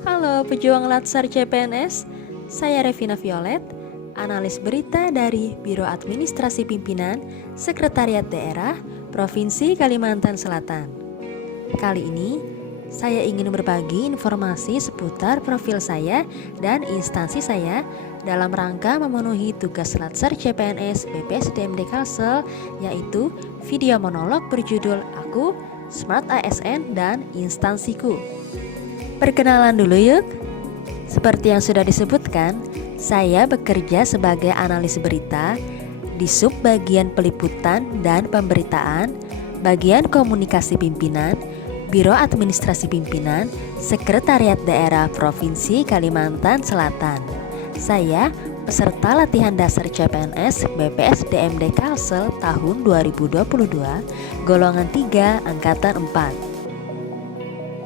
Halo pejuang Latsar CPNS, saya Revina Violet, analis berita dari Biro Administrasi Pimpinan Sekretariat Daerah Provinsi Kalimantan Selatan. Kali ini, saya ingin berbagi informasi seputar profil saya dan instansi saya dalam rangka memenuhi tugas Latsar CPNS BPSDMD Kalsel, yaitu video monolog berjudul Aku, Smart ASN, dan Instansiku. Perkenalan dulu yuk. Seperti yang sudah disebutkan, saya bekerja sebagai analis berita di sub bagian peliputan dan pemberitaan, bagian komunikasi pimpinan, Biro Administrasi Pimpinan, Sekretariat Daerah Provinsi Kalimantan Selatan. Saya peserta latihan dasar CPNS BPSDMD Kalsel tahun 2022, golongan 3, angkatan 4.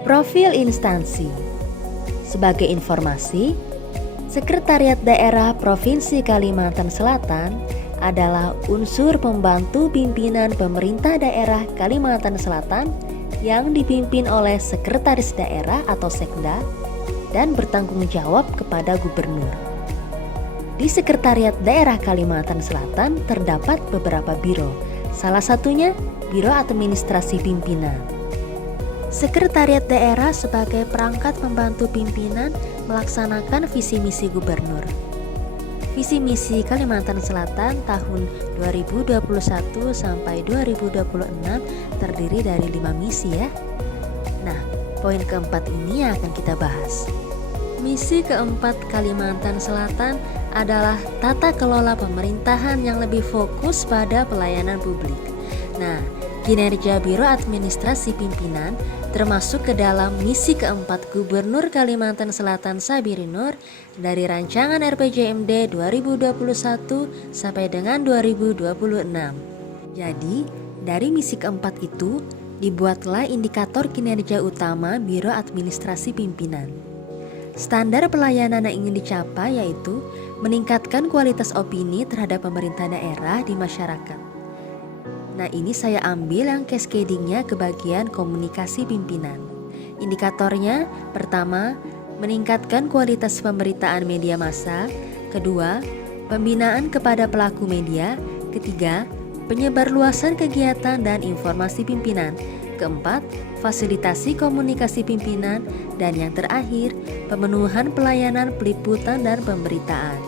Profil instansi. Sebagai informasi, Sekretariat Daerah Provinsi Kalimantan Selatan adalah unsur pembantu pimpinan pemerintah daerah Kalimantan Selatan yang dipimpin oleh Sekretaris Daerah atau Sekda dan bertanggung jawab kepada Gubernur. Di Sekretariat Daerah Kalimantan Selatan terdapat beberapa biro, salah satunya Biro Administrasi Pimpinan. Sekretariat Daerah sebagai perangkat pembantu pimpinan melaksanakan visi misi Gubernur. Visi misi Kalimantan Selatan tahun 2021 sampai 2026 terdiri dari 5 misi ya. Nah, poin keempat ini yang akan kita bahas. Misi keempat Kalimantan Selatan adalah tata kelola pemerintahan yang lebih fokus pada pelayanan publik. Nah, kinerja Biro Administrasi Pimpinan termasuk ke dalam misi keempat Gubernur Kalimantan Selatan Sabiri Nur dari rancangan RPJMD 2021 sampai dengan 2026. Jadi, dari misi keempat itu dibuatlah indikator kinerja utama Biro Administrasi Pimpinan. Standar pelayanan yang ingin dicapai yaitu meningkatkan kualitas opini terhadap pemerintah daerah di masyarakat. Nah, ini saya ambil yang cascadingnya ke bagian komunikasi pimpinan. Indikatornya, pertama, meningkatkan kualitas pemberitaan media massa. Kedua, pembinaan kepada pelaku media. Ketiga, penyebarluasan kegiatan dan informasi pimpinan. Keempat, fasilitasi komunikasi pimpinan. Dan yang terakhir, pemenuhan pelayanan peliputan dan pemberitaan.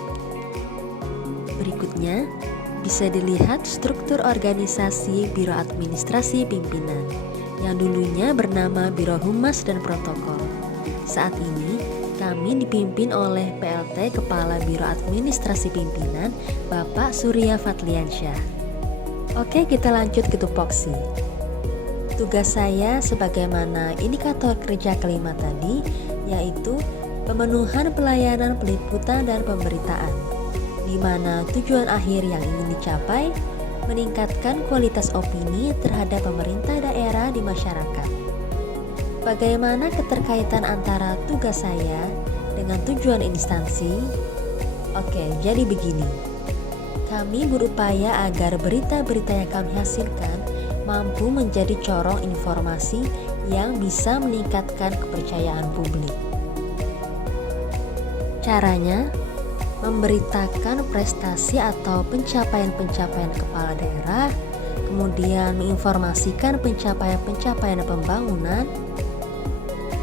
Berikutnya, bisa dilihat struktur organisasi Biro Administrasi Pimpinan yang dulunya bernama Biro Humas dan Protokol. Saat ini kami dipimpin oleh PLT Kepala Biro Administrasi Pimpinan Bapak Surya Fatliansyah. Oke, kita lanjut ke tupoksi. Tugas saya sebagaimana indikator kerja kelima tadi yaitu pemenuhan pelayanan peliputan dan pemberitaan, di mana tujuan akhir yang ingin dicapai meningkatkan kualitas opini terhadap pemerintah daerah di masyarakat. Bagaimana keterkaitan antara tugas saya dengan tujuan instansi? Oke, jadi begini. Kami berupaya agar berita-berita yang kami hasilkan mampu menjadi corong informasi yang bisa meningkatkan kepercayaan publik. Caranya, memberitakan prestasi atau pencapaian-pencapaian kepala daerah, kemudian menginformasikan pencapaian-pencapaian pembangunan,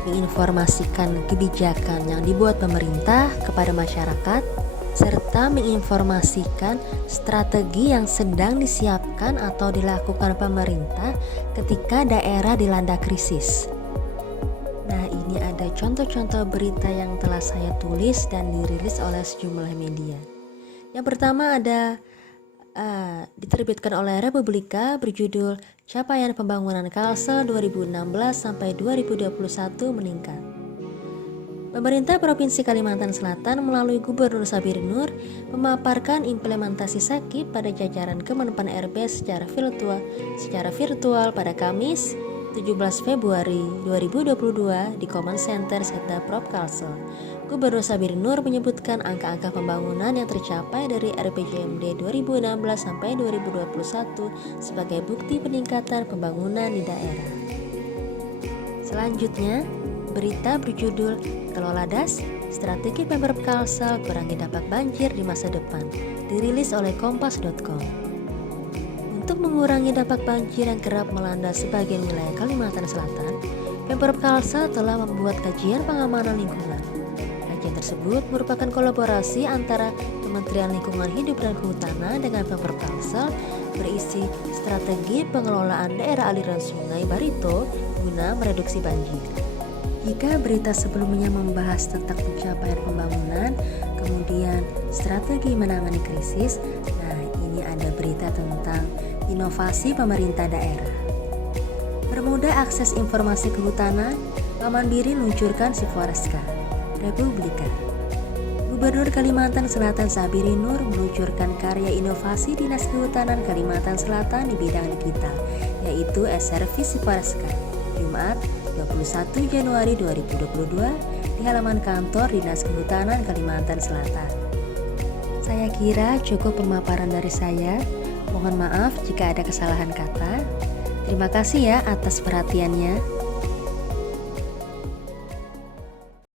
menginformasikan kebijakan yang dibuat pemerintah kepada masyarakat, serta menginformasikan strategi yang sedang disiapkan atau dilakukan pemerintah ketika daerah dilanda krisis. Nah, ini ada contoh-contoh berita yang telah saya tulis dan dirilis oleh sejumlah media. Yang pertama ada diterbitkan oleh Republika berjudul Capaian Pembangunan Kalsel 2016 sampai 2021 meningkat. Pemerintah Provinsi Kalimantan Selatan melalui Gubernur Sabiri Nur memaparkan implementasi SAKIP pada jajaran Kemenpan RB secara virtual pada Kamis 17 Februari 2022 di Command Center Setda Prop Kalsel. Gubernur Sabiri Nur menyebutkan angka-angka pembangunan yang tercapai dari RPJMD 2016 sampai 2021 sebagai bukti peningkatan pembangunan di daerah. Selanjutnya, berita berjudul Kelola Das, Strategi Pemprov Kalsel Kurangi Dampak Banjir di Masa Depan, dirilis oleh kompas.com. Untuk mengurangi dampak banjir yang kerap melanda sebagian wilayah Kalimantan Selatan, Pemprov Kalsel telah membuat kajian pengamanan lingkungan. Kajian tersebut merupakan kolaborasi antara Kementerian Lingkungan Hidup dan Kehutanan dengan Pemprov Kalsel, berisi strategi pengelolaan daerah aliran sungai Barito guna mereduksi banjir. Jika berita sebelumnya membahas tentang pencapaian pembangunan, kemudian strategi menangani krisis, nah ini ada berita tentang inovasi pemerintah daerah. Permudah akses informasi kehutanan, Pak Mandiri luncurkan Siforeska, Republika. Gubernur Kalimantan Selatan Sabiri Nur meluncurkan karya inovasi Dinas Kehutanan Kalimantan Selatan di bidang digital, yaitu e-Service Siforeska, Jumat 21 Januari 2022 di halaman kantor Dinas Kehutanan Kalimantan Selatan. Saya kira cukup pemaparan dari saya. Mohon maaf jika ada kesalahan kata. Terima kasih ya atas perhatiannya.